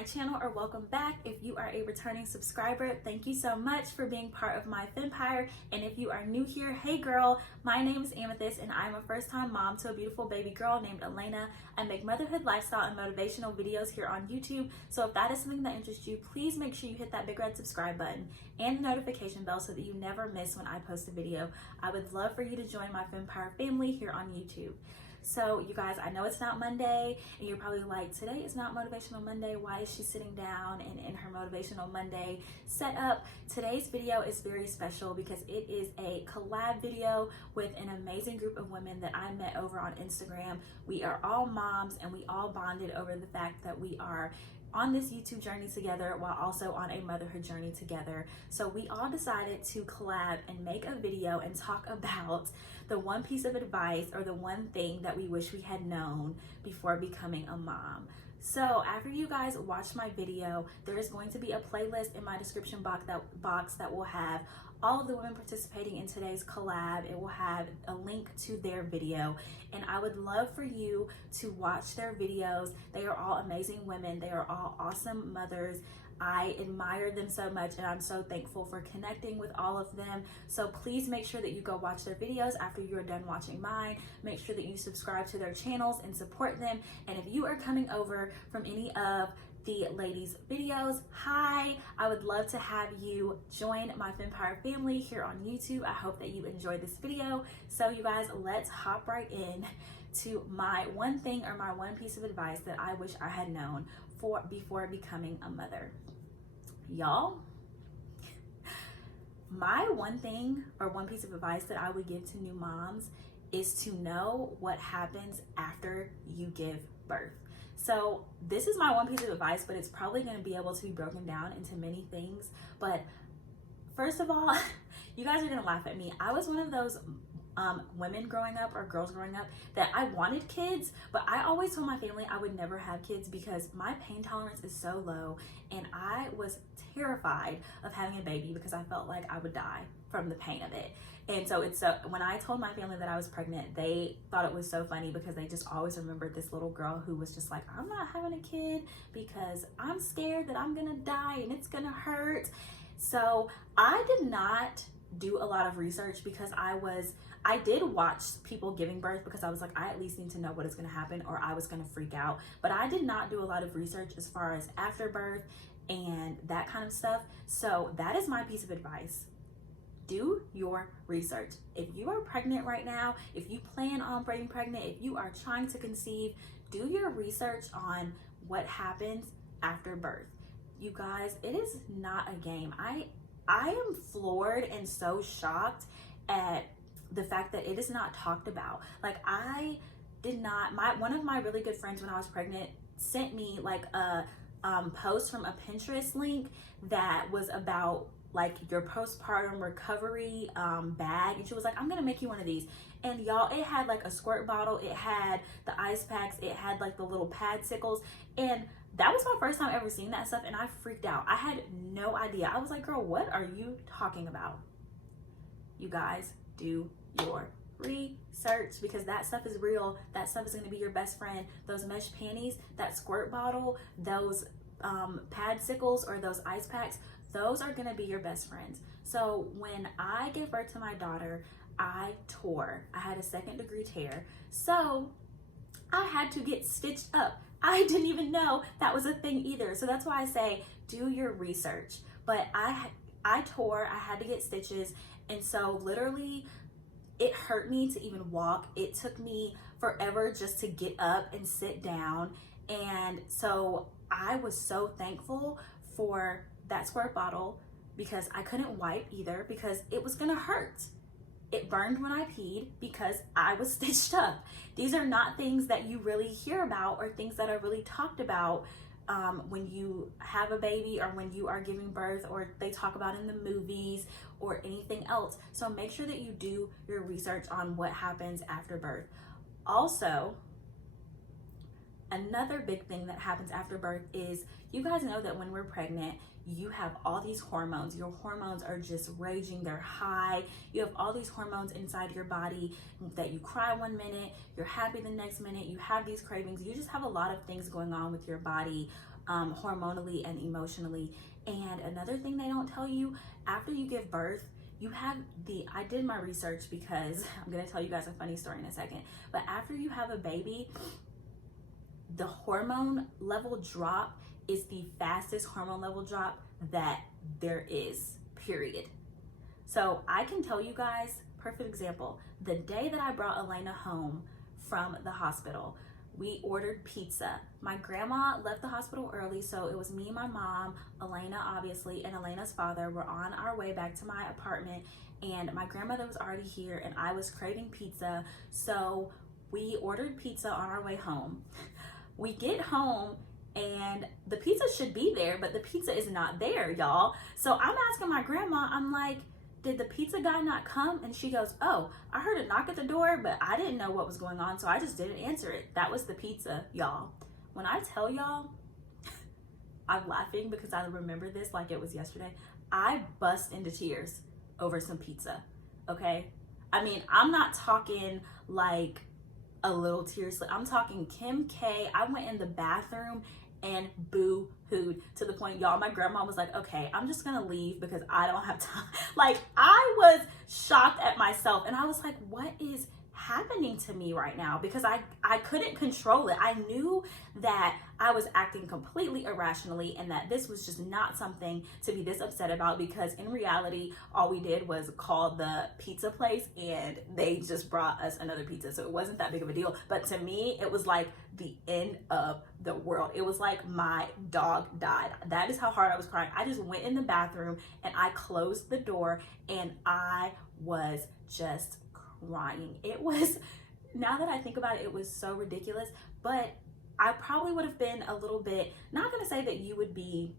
my channel or welcome back. If you are a returning subscriber, thank you so much for being part of my Empire. And if you are new here, hey girl, my name is Amethyst and I'm a first-time mom to a beautiful baby girl named Elena. I make motherhood, lifestyle, and motivational videos here on YouTube. So if that is something that interests you, please make sure you hit that big red subscribe button and the notification bell so that you never miss when I post a video. I would love for you to join my Empire family here on YouTube. So you guys, I know it's not Monday and you're probably like, today is not Motivational Monday. Why is she sitting down and in her Motivational Monday setup? Today's video is very special because it is a collab video with an amazing group of women that I met over on Instagram. We are all moms and we all bonded over the fact that we are on this YouTube journey together while also on a motherhood journey together. So we all decided to collab and make a video and talk about the one piece of advice or the one thing that we wish we had known before becoming a mom. So after you guys watch my video, there is going to be a playlist in my description box that will have all of the women participating in today's collab. It will have a link to their video, and I would love for you to watch their videos. They are all amazing women. They are all awesome mothers. I admire them so much and I'm so thankful for connecting with all of them. So please make sure that you go watch their videos after you're done watching mine. Make sure that you subscribe to their channels and support them. And if you are coming over from any of the ladies' videos, hi, I would love to have you join my Empire family here on YouTube. I hope that you enjoyed this video. So you guys, let's hop right in to my one thing or my one piece of advice that I wish I had known before becoming a mother. Y'all, my one thing or one piece of advice that I would give to new moms is to know what happens after you give birth. So this is my one piece of advice, but it's probably going to be able to be broken down into many things. But first of all, you guys are going to laugh at me. I was one of those women growing up or girls growing up that I wanted kids, but I always told my family I would never have kids because my pain tolerance is so low and I was terrified of having a baby because I felt like I would die from the pain of it. And so when I told my family that I was pregnant, they thought it was so funny because they just always remembered this little girl who was just like, I'm not having a kid because I'm scared that I'm gonna die and it's gonna hurt. So I did not do a lot of research because I did watch people giving birth because I was like, I at least need to know what is going to happen or I was going to freak out. But I did not do a lot of research as far as after birth and that kind of stuff. So that is my piece of advice. Do your research. If you are pregnant right now, if you plan on being pregnant, if you are trying to conceive, do your research on what happens after birth. You guys, it is not a game. I am floored and so shocked at the fact that it is not talked about. Like I did not, one of my really good friends when I was pregnant sent me like a post from a Pinterest link that was about like your postpartum recovery bag. And she was like, I'm gonna make you one of these. And y'all, it had like a squirt bottle, it had the ice packs, it had like the little pad sickles. And that was my first time ever seeing that stuff and I freaked out. I had no idea. I was like, girl, what are you talking about? You guys, do your research because that stuff is real. That stuff is going to be your best friend. Those mesh panties, that squirt bottle, those pad sickles or those ice packs, those are going to be your best friends. So when I gave birth to my daughter, I tore. I had a 2nd-degree tear. So I had to get stitched up. I didn't even know that was a thing either. So that's why I say do your research. But I tore, I had to get stitches. And so literally it hurt me to even walk. It took me forever just to get up and sit down. And so I was so thankful for that squirt bottle because I couldn't wipe either because it was gonna hurt. It burned when I peed because I was stitched up. These are not things that you really hear about or things that are really talked about when you have a baby or when you are giving birth or they talk about in the movies or anything else. So make sure that you do your research on what happens after birth. Also, another big thing that happens after birth is you guys know that when we're pregnant, you have all these hormones. Your hormones are just raging, they're high. You have all these hormones inside your body that you cry one minute, you're happy the next minute, you have these cravings. You just have a lot of things going on with your body hormonally and emotionally. And another thing they don't tell you, after you give birth, you have I did my research because I'm gonna tell you guys a funny story in a second, but after you have a baby, the hormone level drop is the fastest hormone level drop that there is, period. So I can tell you guys, perfect example, the day that I brought Elena home from the hospital, we ordered pizza. My grandma left the hospital early, so it was me, my mom, Elena obviously, and Elena's father were on our way back to my apartment, and my grandmother was already here and I was craving pizza, so we ordered pizza on our way home. We get home and the pizza should be there, but the pizza is not there, y'all. So I'm asking my grandma, I'm like, did the pizza guy not come? And she goes, oh, I heard a knock at the door, but I didn't know what was going on, so I just didn't answer it. That was the pizza, y'all. When I tell y'all, I'm laughing because I remember this like it was yesterday. I bust into tears over some pizza, okay? I mean, I'm not talking like a little tears. I'm talking Kim K. I went in the bathroom and boo-hooed to the point, y'all, my grandma was like, okay, I'm just gonna leave because I don't have time. Like, I was shocked at myself and I was like, what is happening to me right now? Because I couldn't control it. I knew that I was acting completely irrationally and that this was just not something to be this upset about, because in reality, all we did was call the pizza place and they just brought us another pizza. So it wasn't that big of a deal. But to me, it was like the end of the world. It was like my dog died. That is how hard I was crying. I just went in the bathroom and I closed the door and I was just crying. It was, now that I think about it, it was so ridiculous, but I probably would have been a little bit, not gonna say that you would be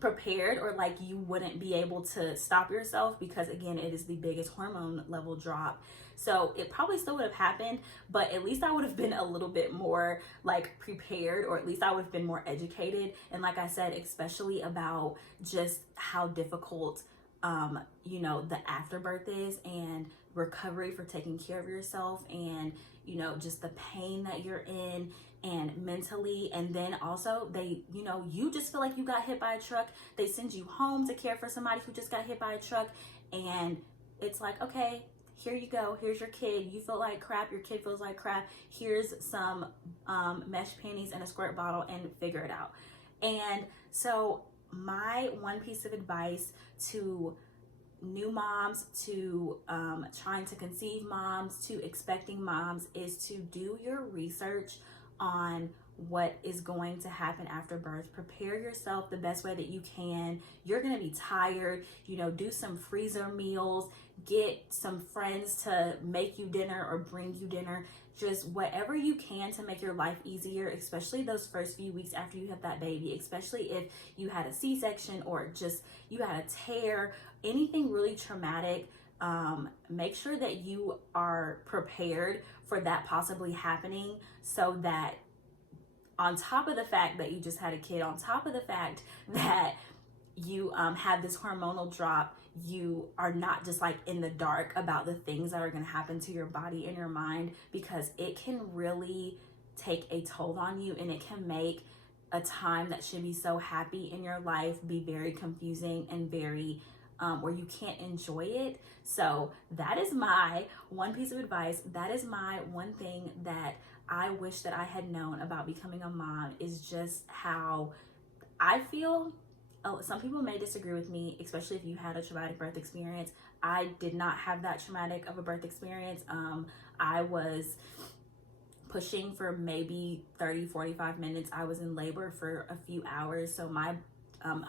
prepared or like you wouldn't be able to stop yourself, because again, it is the biggest hormone level drop. So it probably still would have happened, but at least I would have been a little bit more like prepared, or at least I would have been more educated. And like I said, especially about just how difficult you know, the afterbirth is, and recovery for taking care of yourself, and you know, just the pain that you're in and mentally. And then also they, you know, you just feel like you got hit by a truck. They send you home to care for somebody who just got hit by a truck, and it's like, okay, here you go, here's your kid, you feel like crap, your kid feels like crap, here's some mesh panties and a squirt bottle and figure it out. And so my one piece of advice to new moms, to trying to conceive moms, to expecting moms, is to do your research on what is going to happen after birth. Prepare yourself the best way that you can. You're gonna be tired, you know, do some freezer meals, get some friends to make you dinner or bring you dinner. Just whatever you can to make your life easier, especially those first few weeks after you have that baby, especially if you had a C-section or just you had a tear, anything really traumatic. Make sure that you are prepared for that possibly happening, so that on top of the fact that you just had a kid, on top of the fact that you have this hormonal drop, you are not just like in the dark about the things that are going to happen to your body and your mind, because it can really take a toll on you, and it can make a time that should be so happy in your life be very confusing and very where you can't enjoy it. So that is my one piece of advice. That is my one thing that I wish that I had known about becoming a mom, is just how I feel. Some people may disagree with me, especially if you had a traumatic birth experience. I did not have that traumatic of a birth experience. I was pushing for maybe 30-45 minutes. I was in labor for a few hours. So my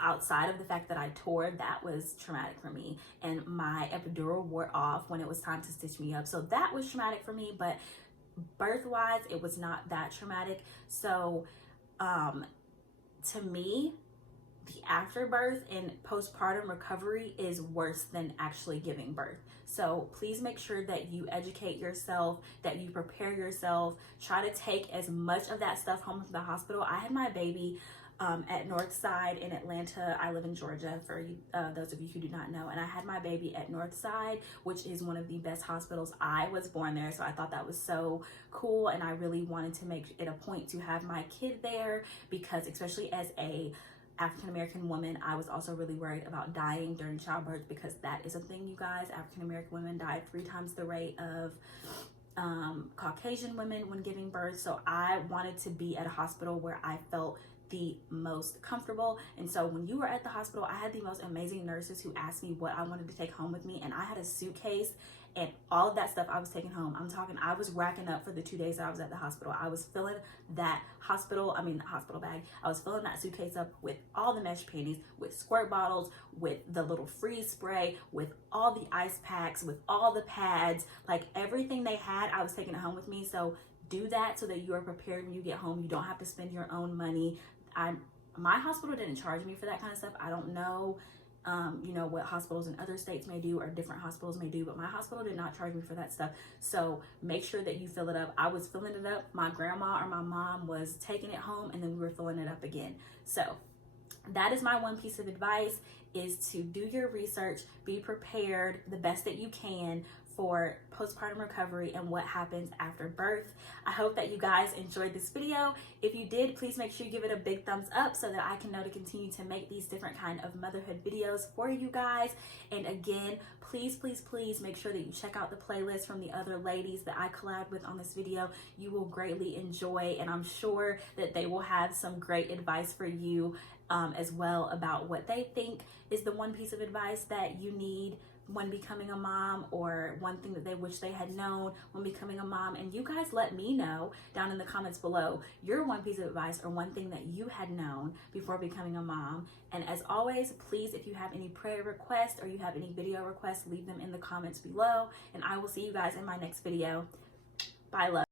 outside of the fact that I tore, that was traumatic for me. And my epidural wore off when it was time to stitch me up. So that was traumatic for me, but birth-wise, it was not that traumatic. So to me, the afterbirth and postpartum recovery is worse than actually giving birth. So please make sure that you educate yourself, that you prepare yourself. Try to take as much of that stuff home from the hospital. I had my baby at Northside in Atlanta. I live in Georgia, for those of you who do not know, and I had my baby at Northside, which is one of the best hospitals. I was born there, so I thought that was so cool, and I really wanted to make it a point to have my kid there, because especially as a African-American woman, I was also really worried about dying during childbirth, because that is a thing, you guys. African-American women die 3 times the rate of Caucasian women when giving birth. So I wanted to be at a hospital where I felt the most comfortable. And so when you were at the hospital, I had the most amazing nurses who asked me what I wanted to take home with me, and I had a suitcase and all of that stuff I was taking home. I'm talking, I was racking up for the 2 days that I was at the hospital. I was filling that hospital bag. I was filling that suitcase up with all the mesh panties, with squirt bottles, with the little freeze spray, with all the ice packs, with all the pads, like everything they had, I was taking it home with me. So do that so that you are prepared when you get home. You don't have to spend your own money. My hospital didn't charge me for that kind of stuff. I don't know, you know, what hospitals in other states may do or different hospitals may do, but my hospital did not charge me for that stuff. So make sure that you fill it up. I was filling it up. My grandma or my mom was taking it home, and then we were filling it up again. So that is my one piece of advice, is to do your research, be prepared the best that you can for postpartum recovery and what happens after birth. I hope that you guys enjoyed this video. If you did, please make sure you give it a big thumbs up so that I can know to continue to make these different kind of motherhood videos for you guys. And again, please make sure that you check out the playlist from the other ladies that I collabed with on this video. You will greatly enjoy, and I'm sure that they will have some great advice for you as well about what they think is the one piece of advice that you need when becoming a mom, or one thing that they wish they had known when becoming a mom. And you guys let me know down in the comments below your one piece of advice or one thing that you had known before becoming a mom. And as always, please, if you have any prayer requests or you have any video requests, leave them in the comments below, and I will see you guys in my next video. Bye, love.